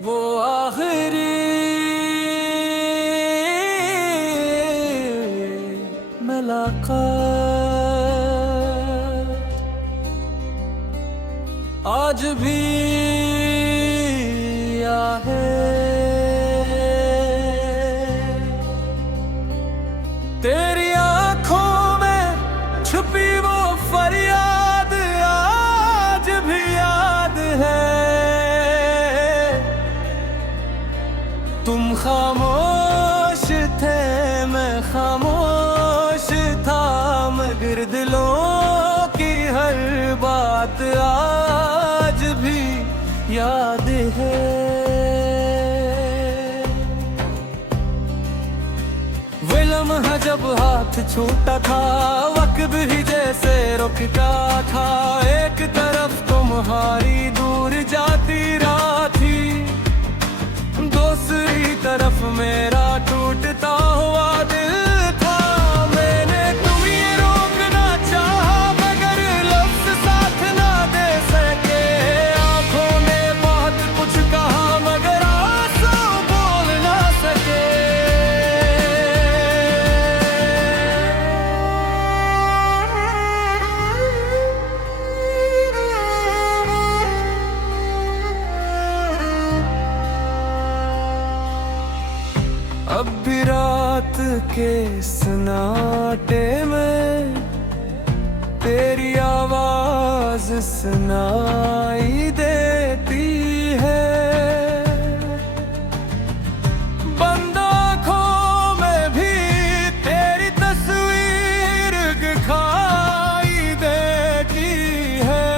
वो आखिरी मुलाकात आज भी आहे तेरी आंखों में छुपी वो फरियाद आज भी याद है। तुम खामोश थे मैं खामोश था, मगर दिलों की हर बात आज भी याद है। वो लम्हा जब हाथ छूटा था, वक्त भी जैसे रुकता था। एक तरफ तुम्हारी दूर जाती राह थी, दूसरी तरफ मेरा टूटता हुआ दिल था। मैंने तुम्हें रोकना चाहा, मगर लफ्ज़ साथ ना दे सके। आंखों ने बहुत कुछ कहा, मगर आंसू बोल ना सके। अब भी रात के सन्नाटे में तेरी आवाज सुनाई देती है। बंद आँखों में भी तेरी तस्वीर दिखाई देती है।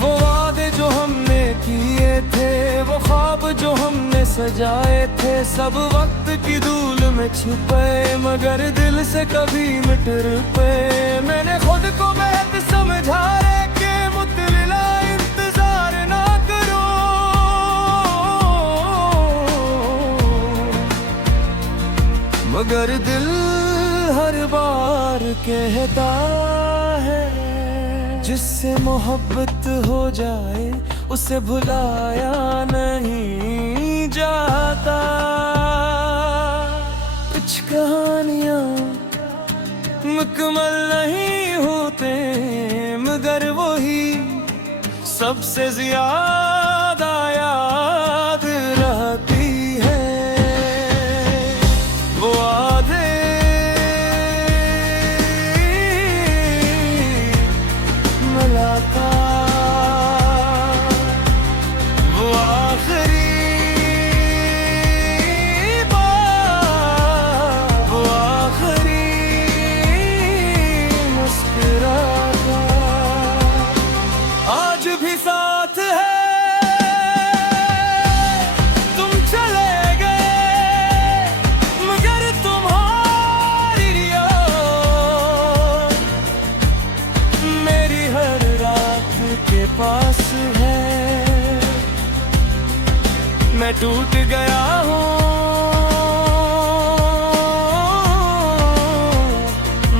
वो वादे जो हमने किए थे, वो ख्वाब जो हमने सजाए थे, सब वक्त की धूल में छुपे, मगर दिल से कभी मिट रुपए। मैंने खुद को बेहद समझा रे कि मुतलिला इंतजार ना करो, मगर दिल हर बार कहता है जिससे मोहब्बत हो जाए उसे भुलाया नहीं जाता। कुछ कहानियां मुकम्मल नहीं होते, मगर वही सबसे ज्यादा याद रहती है। वो आधे मुलाकात, वो आखिरी बात, वो आखिरी मुस्कुराहट आज भी साथ है। तुम चले गए, मगर तुम्हारी याद मेरी हर रात के पास है। मैं टूट गया हूँ,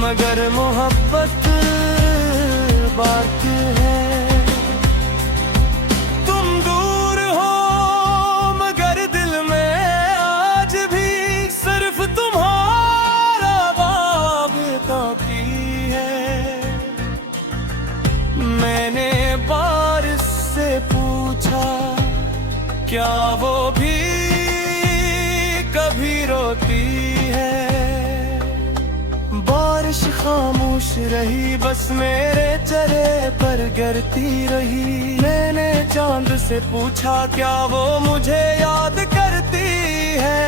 मगर मोहब्बत बाकी है। तुम दूर हो, मगर दिल में आज भी सिर्फ तुम्हारा बाब बाकी है। मैंने बारिश से पूछा क्या वो भी कभी रोती है। बारिश खामोश रही, बस मेरे चेहरे पर गिरती रही। मैंने चांद से पूछा क्या वो मुझे याद करती है।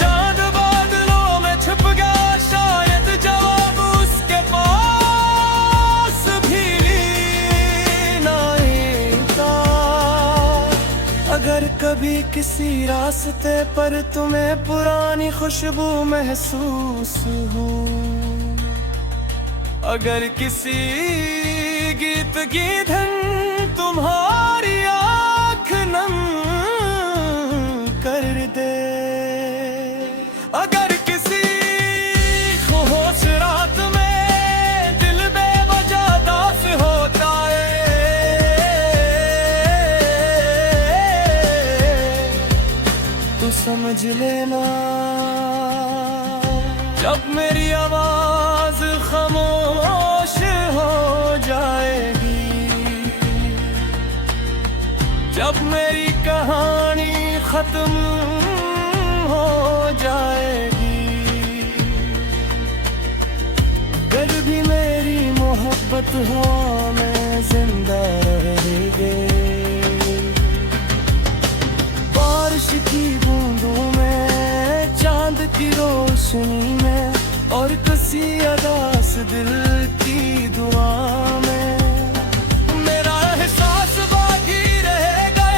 चांद बादलों में छुप गया, शायद जवाब उसके पास भी नहीं था। अगर कभी किसी रास्ते पर तुम्हें पुरानी खुशबू महसूस हो, अगर किसी गीत की धुन तुम्हारी आँख नम कर दे, अगर किसी होश रात में दिल बेवजह दास होता है, समझ लेना। जब मेरी आवाज खामोश हो जाएगी, जब मेरी कहानी खत्म हो जाएगी, फिर भी मेरी मोहब्बत हो में जिंदा रहेंगे। बारिश की बूंदों में, चांद की रोशनी में, और किसी अदास दिल की दुआ में मेरा एहसास बाकी रहेगा।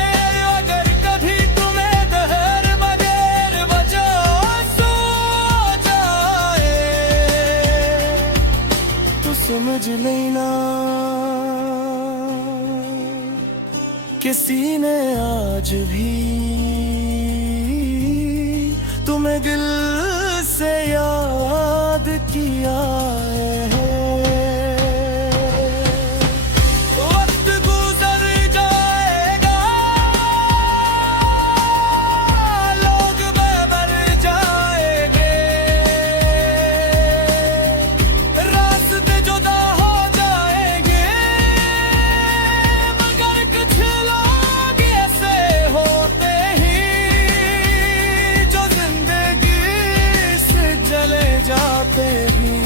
अगर कभी तुम्हें दहर बगैर वजह सो जाए तो समझ लेना किसी ने आज भी तुम्हें दिल से याद किया है। वक्त गुजर जाएगा, लोग बेबर जाएंगे, रास्ते जुदा हो जाएंगे, मगर कुछ लोग ऐसे होते ही जो जिंदगी से चले जाते ही।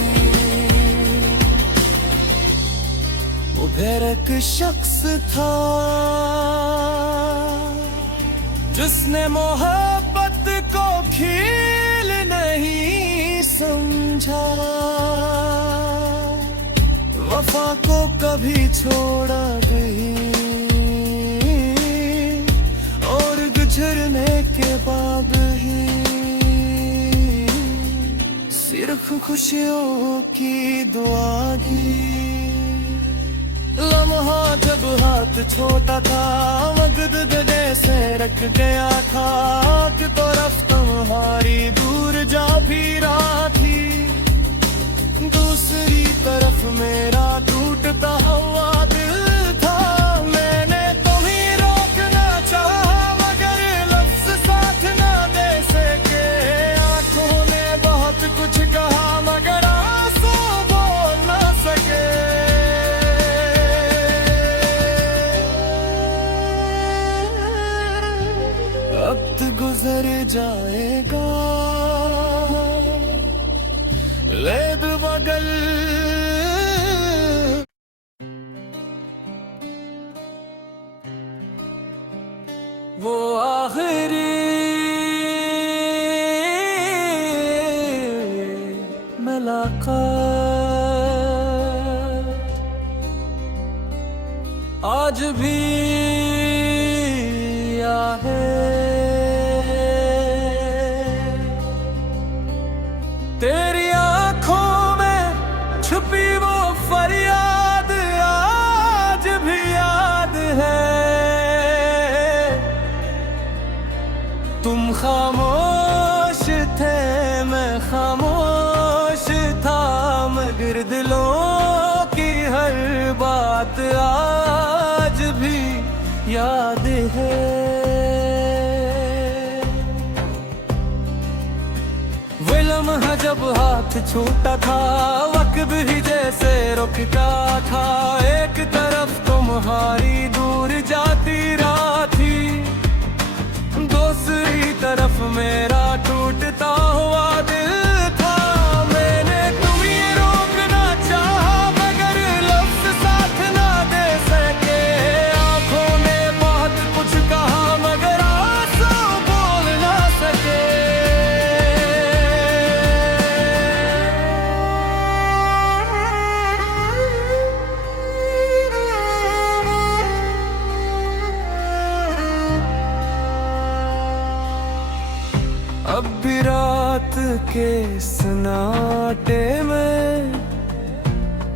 वो फिर एक शख्स था जिसने मोहब्बत को खेल नहीं समझा, वफा को कभी छोड़ा नहीं, और गुजरने के बाद ही सिर्फ खुशियों की दुआ दी। लम्हा जब हाथ छोटा था, वक्त गले से रख गया था, कि तरफ तुम्हारी दूर जा भी रहा थी, दूसरी तरफ मेरा टूटता हुआ दिल था। मैंने तुम्हें रोकना चाहा, मगर लफ्ज़ साथ ना दे सके, आंखों ने बहुत कुछ कहा मगर आंसू बोल ना सके। वक्त गुजर जाएगा, लेद बगल वो आखिरी मुलाकात आज भी है। तेरी आंखों में छुपी वो फरियाद आज भी याद है। तुम खामोश थे, मैं खामोश था, मगर दिलों की हर बात आज भी याद है। वो लम्हा जब हाथ छूटा था, वक्त भी जैसे रुकता था, एक तरफ तुम्हारी दूर जाती राह थी, दूसरी तरफ मेरा टूटता हुआ दिल था। मैंने तुम्हें रोकना चाहा, मगर लफ्ज़ साथ ना दे सके, आंखों ने बहुत कुछ कहा मगर आंसू बोल ना सके। अब भी रात के सन्नाटे में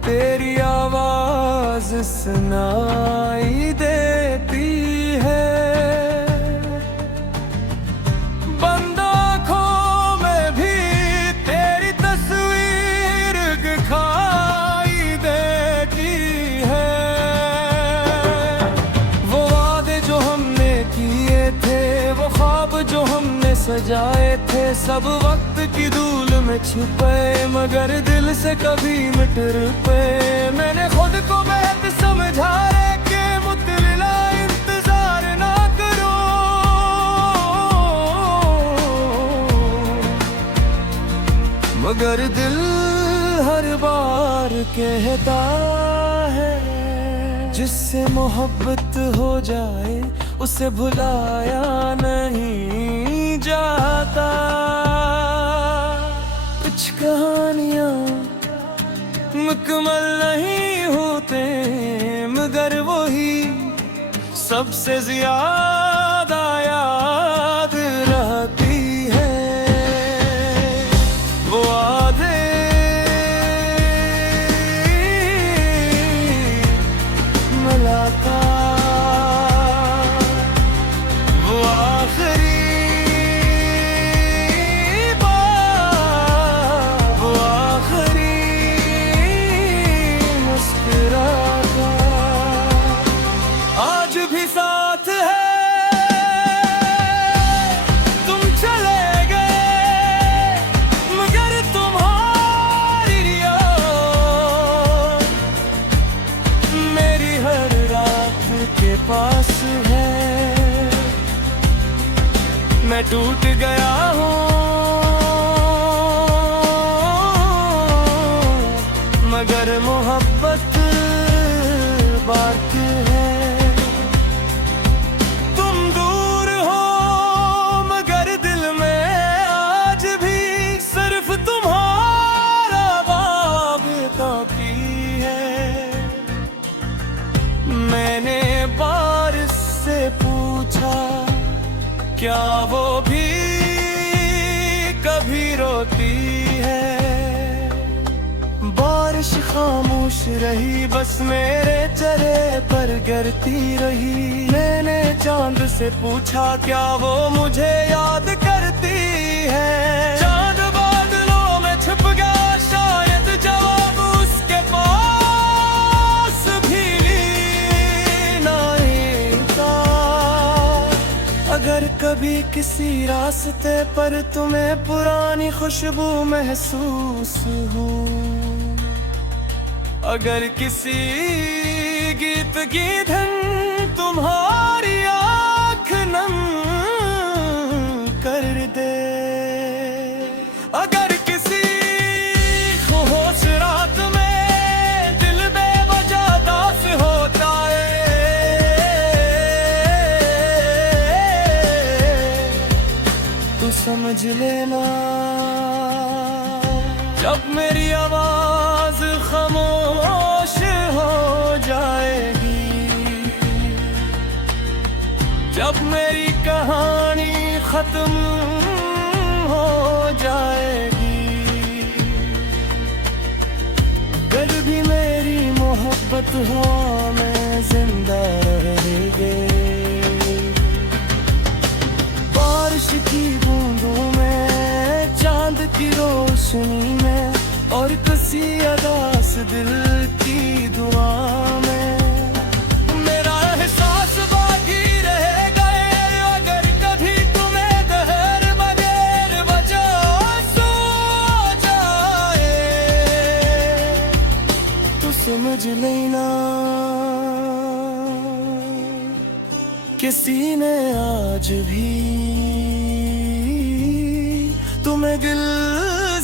तेरी आवाज सुनाई देती है। बंद आँखों में भी तेरी तस्वीर दिखाई देती है। वो वादे जो हमने किए थे, वो ख्वाब जो हमने सजाए जाए थे सब वक्त की धूल में छुपे, मगर दिल से कभी मिट रुपए। मैंने खुद को बेहद समझा रे के मुतला इंतजार ना करो, मगर दिल हर बार कहता है जिससे मोहब्बत हो जाए उसे भुलाया नहीं जाता। कुछ कहानियां मुकम्मल नहीं होते, मगर वही सबसे ज्यादा याद रहती है। वो आधे मुलाकात, वो आखिरी बात, वो आखिरी मुस्कुराहट आज भी साथ है। तुम चले गए मगर तुम्हारी याद मेरी हर रात के पास है। मैं टूट गया हूँ मगर मोहब्बत बाकी है। तुम दूर हो मगर दिल में आज भी सिर्फ तुम्हारा बाब काफी है। मैंने बारिश से पूछा क्या वो भी कभी रोती है। बारिश खामोश रही बस मेरे चेहरे पर गिरती रही। मैंने चांद से पूछा क्या वो मुझे याद करती है। चांद बादलों में छुप गया शायद जवाब उसके पास भी नहीं था। अगर कभी किसी रास्ते पर तुम्हें पुरानी खुशबू महसूस हो, अगर किसी गीत की धुन तुम्हारी आँख नम कर दे, अगर किसी होश रात में दिल बेवजह दास होता है, तो समझ लेना जब मेरी आवाज खामोश हो जाएगी, जब मेरी कहानी खत्म हो जाएगी, फिर भी मेरी मोहब्बत हो मैं जिंदा रहेंगे। बारिश की बूंदों में, चांद की रोशनी में और किसी अदास दिल की दुआ में मेरा एहसास बाकी रह गए। अगर कभी तुम्हें दहर बगैर वजह सो जाए तो समझ लेना किसी ने आज भी तुम्हें दिल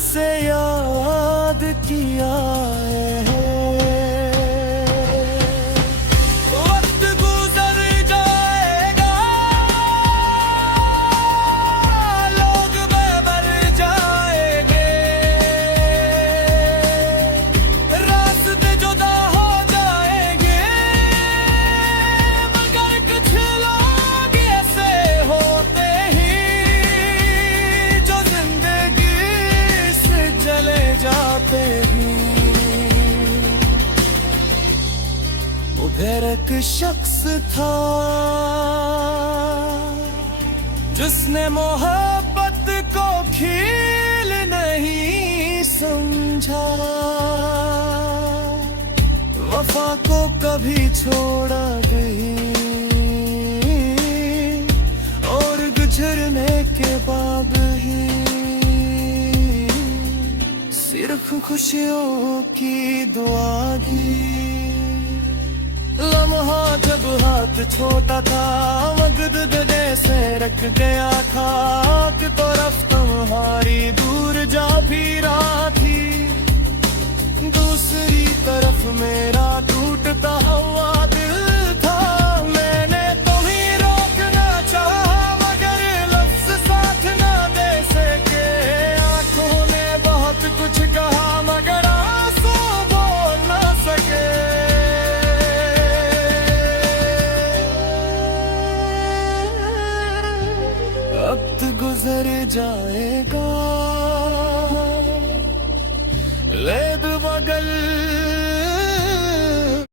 से याद किया है। वक्त गुजर जाएगा, लोग बेबर जाएंगे, रास्ते जुदा हो जाएंगे, मगर कुछ लोग ऐसे होते ही जो जिंदगी से जले जाते ही। उधर एक शख्स था जिसने मोहब्बत को खेल नहीं समझा, वफा को कभी छोड़ा नहीं और झरने के बाग ही सिर्फ खुशियों की दुआ की। लम्हा जब हाथ छोटा था मगध जैसे रख गया था कि तो रफ तुम्हारी दूर जा भी रहा थी। दूसरी तरफ मेरा